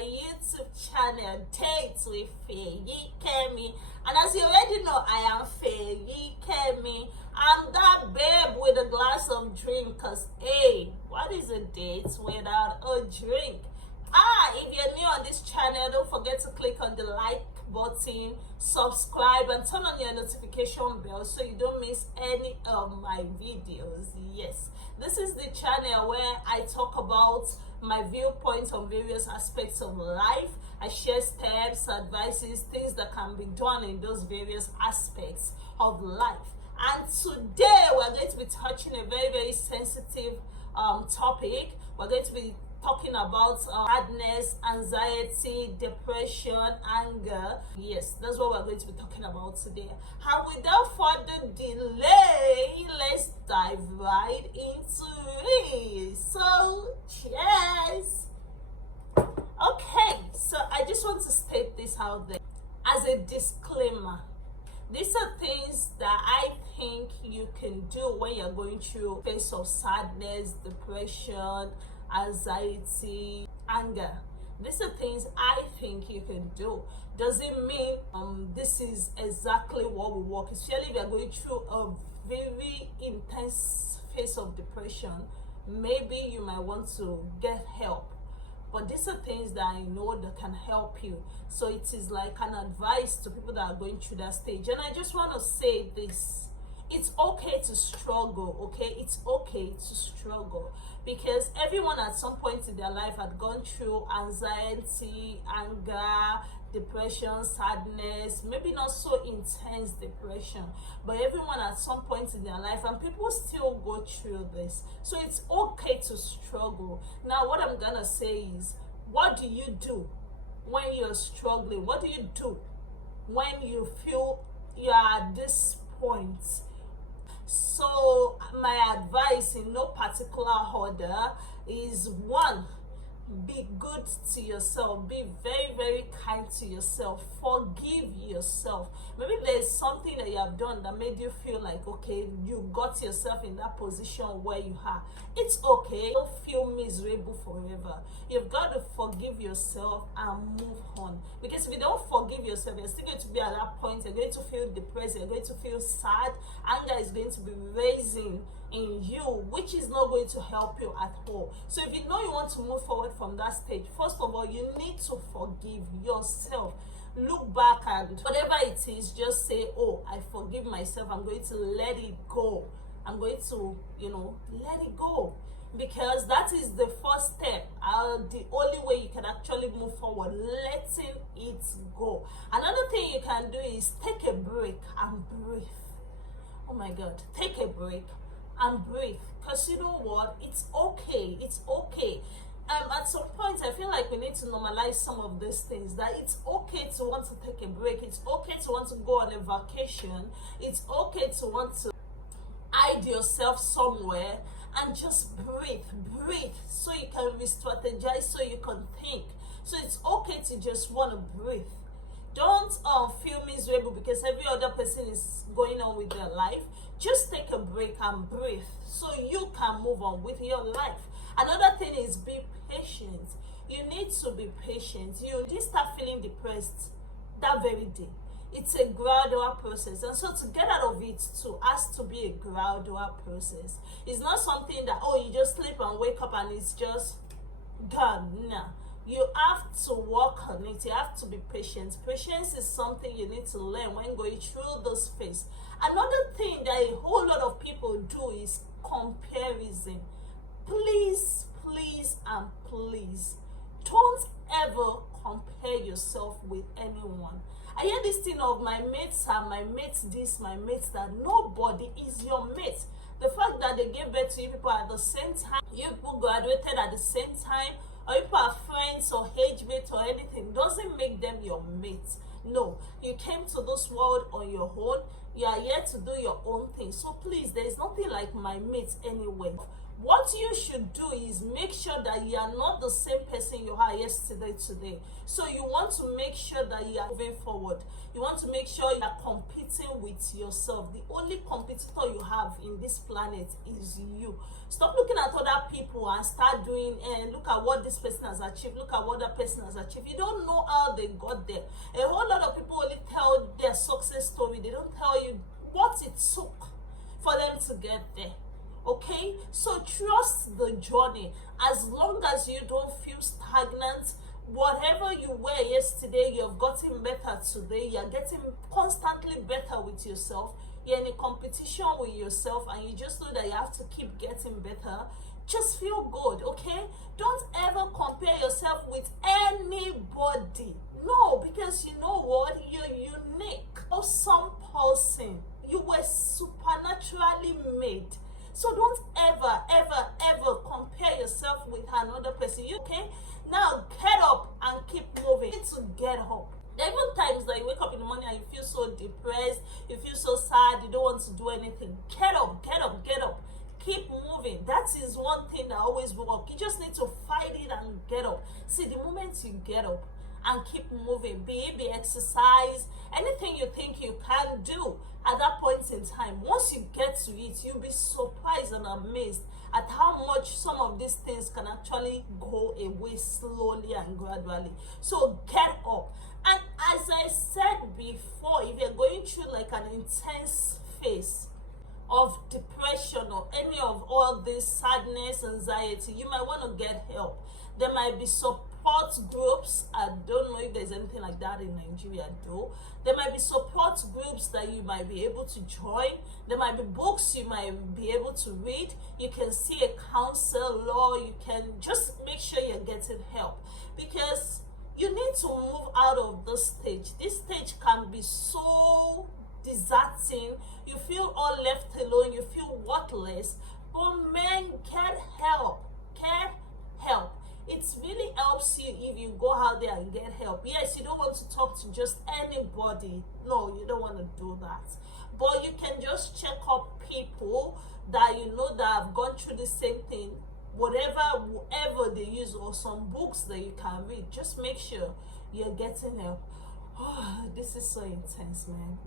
my YouTube channel, Dates with Feyikemi. And as you already know, I am Feyikemi. I'm that babe with a glass of drink, cause hey, what is a date without a drink? If you're new on this channel, don't forget to click on the like button, subscribe, and turn on your notification bell so you don't miss any of my videos. Yes, this is the channel where I talk about my viewpoint on various aspects of life. I share steps, advices, things that can be done in those various aspects of life. And today we're going to be touching a very sensitive topic. We're going to be talking about sadness, anxiety, depression, anger. Yes, that's what we're going to be talking about today. And without further delay, let's dive right into it. So, cheers. Okay, so I just want to state this out there as a disclaimer. These are things that I think you can do when you're going through a phase of sadness, depression, anxiety, anger. These are things I think you can do. Doesn't mean this is exactly what will work, especially if you're going through a very intense phase of depression. Maybe you might want to get help. But these are things that I know that can help you. So it is like an advice to people that are going through that stage. And I just want to say this. It's okay to struggle, okay? It's okay to struggle. Because everyone at some point in their life had gone through anxiety, anger, depression, sadness, maybe not so intense depression, but everyone at some point in their life, and people still go through this. So it's okay to struggle. Now, what I'm gonna say is, what do you do when you're struggling? What do you do when you feel you're at this point? So my advice in no particular order is: one, be good to yourself. Be very kind to yourself. Forgive yourself. Maybe there's something that you have done that made you feel like, okay, you got yourself in that position where you are. It's okay. Don't feel miserable forever. You've got to forgive yourself and move on. Because if you don't forgive yourself, you're still going to be at that point. You're going to feel depressed. You're going to feel sad. Anger is going to be raising in you, which is not going to help you at all. So if you know you want to move forward from that stage, first of all, you need to forgive yourself. Look back and whatever it is, just say, oh, I forgive myself. I'm going to let it go. I'm going to, let it go. Because that is the first step. The only way you can actually move forward, letting it go. Another thing you can do is take a break and breathe. Oh my God, take a break and breathe, because you know what, it's okay. At some point I feel like we need to normalize some of these things, that it's okay to want to take a break. It's okay to want to go on a vacation. It's okay to want to hide yourself somewhere and just breathe so you can re-strategize, so you can think. So it's okay to just want to breathe. Don't feel miserable because every other person is going on with their life. Just take a break and breathe so you can move on with your life. Another thing is be patient. You need to be patient. You didn't start feeling depressed that very day. It's a gradual process. And so to get out of it too has to be a gradual process. It's not something that, oh, you just sleep and wake up and it's just gone. No. You have to work on it. You have to be patient. Patience is something you need to learn when going through this phase. Another thing that a whole lot of people do is comparison. Please, and please, don't ever compare yourself with anyone. I hear this thing of my mates are my mates this, my mates that. Nobody is your mate. The fact that they gave birth to you people at the same time, you people graduated at the same time, or you people are friends or age mates or anything, doesn't make them your mates. No, you came to this world on your own. You are here to do your own thing. So please, there is nothing like my mates anyway. What you should do is make sure that you are not the same person you are are yesterday, today. So you want to make sure that you are moving forward. You want to make sure you are competing with yourself. The only competitor you have in this planet is you. Stop looking at other people and start doing, look at what this person has achieved, look at what that person has achieved. You don't know how they got there. A whole lot of people only tell their success story. They don't tell you what it took for them to get there. Okay, so trust the journey. As long as you don't feel stagnant, whatever you were yesterday, you've gotten better today. You're getting constantly better with yourself. You're in a competition with yourself, and you just know that you have to keep getting better. Just feel good. Okay, don't ever compare yourself with anybody. No, because you know what, you're unique. Awesome person. You were supernaturally made. So don't ever compare yourself with another person. Okay? Now get up and keep moving. You need to get up. There are even times that you wake up in the morning and you feel so depressed, you feel so sad, you don't want to do anything. Get up. Keep moving. That is one thing that always works. You just need to fight it and get up. See, the moment you get up and keep moving, be exercise, anything you think you can do at that point in time, once you get to it, you'll be surprised and amazed at how much some of these things can actually go away slowly and gradually. So get up. And as I said before, if you're going through like an intense phase of depression or any of all this sadness, anxiety, you might want to get help. There might be support groups. I don't know if there's anything like that in Nigeria though. There might be support groups that you might be able to join. There might be books you might be able to read. You can see a counselor. You can just make sure you're getting help, because you need to move out of this stage. This stage can be so deserting. You feel all left alone. You feel worthless. But man, get help. Get help. It really helps you if you go out there and get help. Yes, you don't want to talk to just anybody. No, you don't want to do that. But you can just check up people that you know that have gone through the same thing. Whatever they use, or some books that you can read. Just make sure you're getting help. Oh, this is so intense, man.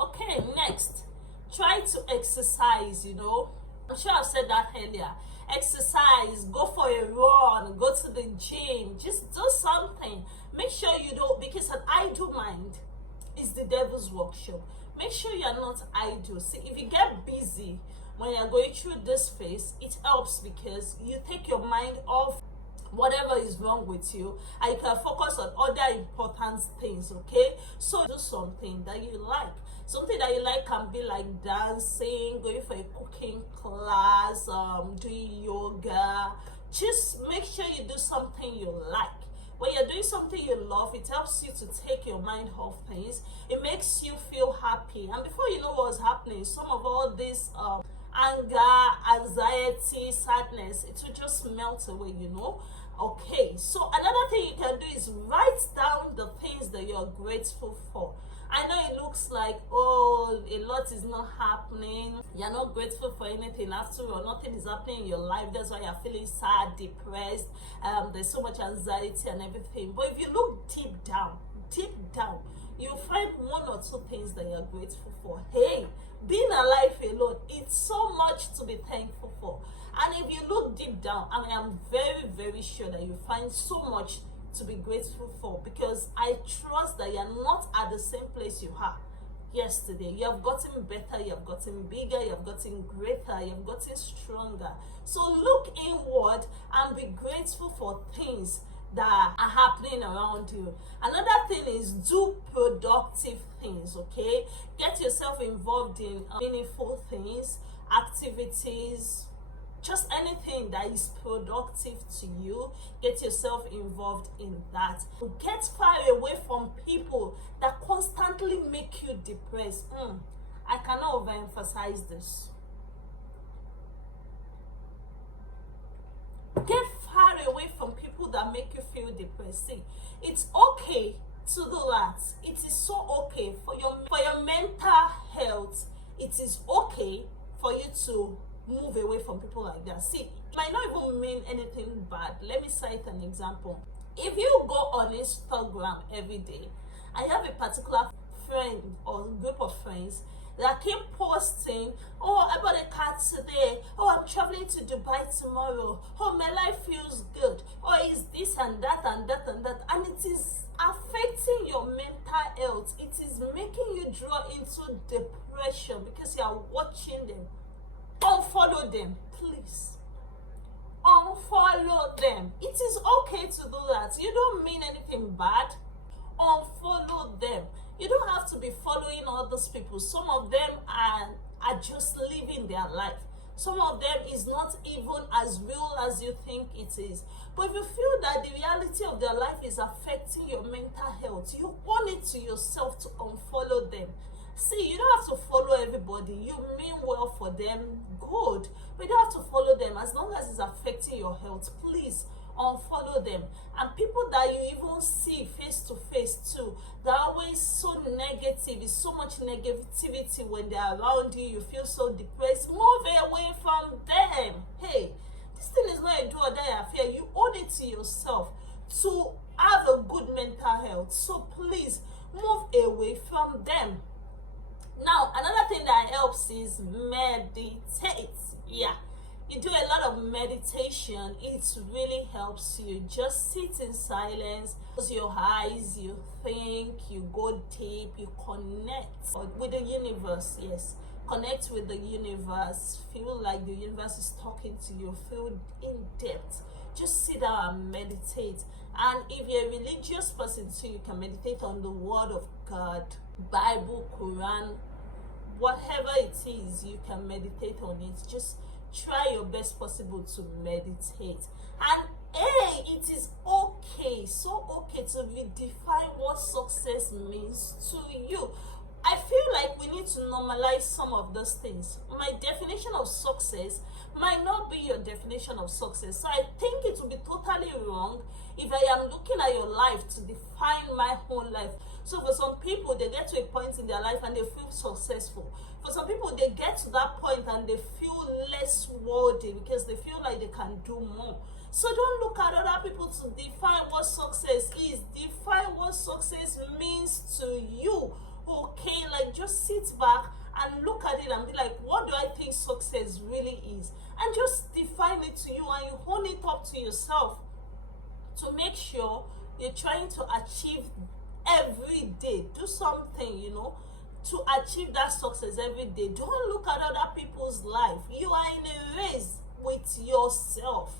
Okay, next, try to exercise. I'm sure I've said that earlier. Exercise, go for a run, go to the gym, just do something. Make sure you don't, because an idle mind is the devil's workshop. Make sure you're not idle. See, if you get busy when you're going through this phase, it helps because you take your mind off whatever is wrong with you and you can focus on other important things. Okay, so do something that you like. Something that you like can be like dancing, going for a cooking class, doing yoga. Just make sure you do something you like. When you're doing something you love, it helps you to take your mind off things. It makes you feel happy. And before you know what's happening, some of all this anger, anxiety, sadness, it will just melt away, Okay, so another thing you can do is write down the things that you're grateful for. I know it looks like, oh, a lot is not happening. You're not grateful for anything. After all, nothing is happening in your life. That's why you're feeling sad, depressed. There's so much anxiety and everything. But if you look deep down, you'll find one or two things that you're grateful for. Hey, being alive alone, it's so much to be thankful for. And if you look deep down, I'm very, very sure that you find so much to be grateful for, because I trust that you're not at the same place you are yesterday. You have gotten better, you have gotten bigger, you have gotten greater, you have gotten stronger. So look inward and be grateful for things that are happening around you. Another thing is do productive things. Okay, get yourself involved in meaningful things, activities, just anything that is productive to you. Get yourself involved in that. Get far away from people that constantly make you depressed. I cannot overemphasize this. Get far away from people that make you feel depressed. See, it's okay to do that. It is so okay for your mental health. It is okay for you to move away from people like that. See, it might not even mean anything bad. Let me cite an example. If you go on Instagram every day and you have a particular friend or group of friends that keep posting, oh, I bought a car today, oh, I'm traveling to Dubai tomorrow, oh, my life feels good, oh, it's this and that and that and that, and it is affecting your mental health. It is making you draw into depression because you are watching them. Unfollow them, please. Unfollow them. It is okay to do that. You don't mean anything bad. Unfollow them. You don't have to be following all those people. Some of them are just living their life. Some of them is not even as real as you think it is. But if you feel that the reality of their life is affecting your mental health, you own it to yourself to unfollow them. See, you don't have to follow everybody. You mean well for them, good. But you don't have to follow them as long as it's affecting your health. Please unfollow them. And people that you even see face to face too, they're always so negative. It's so much negativity when they're around you. You feel so depressed. Move away from them. Hey, this thing is not a do or die affair. You owe it to yourself to have a good mental health. So please move away from them. Now, another thing that helps is meditate. Yeah, you do a lot of meditation. It really helps you. Just sit in silence, close your eyes, you think, you go deep, you connect with the universe. Yes, connect with the universe. Feel like the universe is talking to you. Feel in depth. Just sit down and meditate. And if you're a religious person too, you can meditate on the word of God, Bible, Quran, whatever it is, you can meditate on it. Just try your best possible to meditate. And hey, it is okay, so okay to redefine what success means to you. I feel like we need to normalize some of those things. My definition of success might not be your definition of success. So I think it would be totally wrong if I am looking at your life to define my whole life. So for some people, they get to a point in their life and they feel successful. For some people, they get to that point and they feel less worthy because they feel like they can do more. So don't look at other people to define what success is. Define what success means to you. Okay, like just sit back and look at it and be like, what do I think success really is? And just define it to you and you hold it up to yourself to make sure you're trying to achieve every day. Do something, to achieve that success every day. Don't look at other people's life. You are in a race with yourself.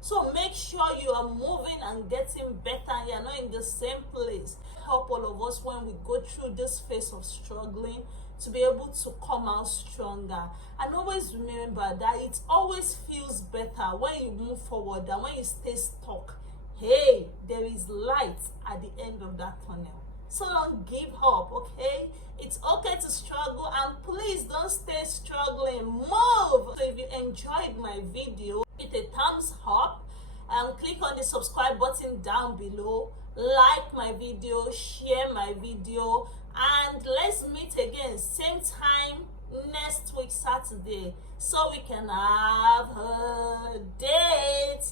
So make sure you are moving and getting better. You're not in the same place. Help all of us when we go through this phase of struggling to be able to come out stronger. And always remember that it always feels better when you move forward than when you stay stuck. Hey, there is light at the end of that tunnel. So don't give up, okay? It's okay to struggle, and please don't stay struggling. Move! So if you enjoyed my video, hit a thumbs up and click on the subscribe button down below. Like my video, share my video, and let's meet again same time next week Saturday so we can have a date.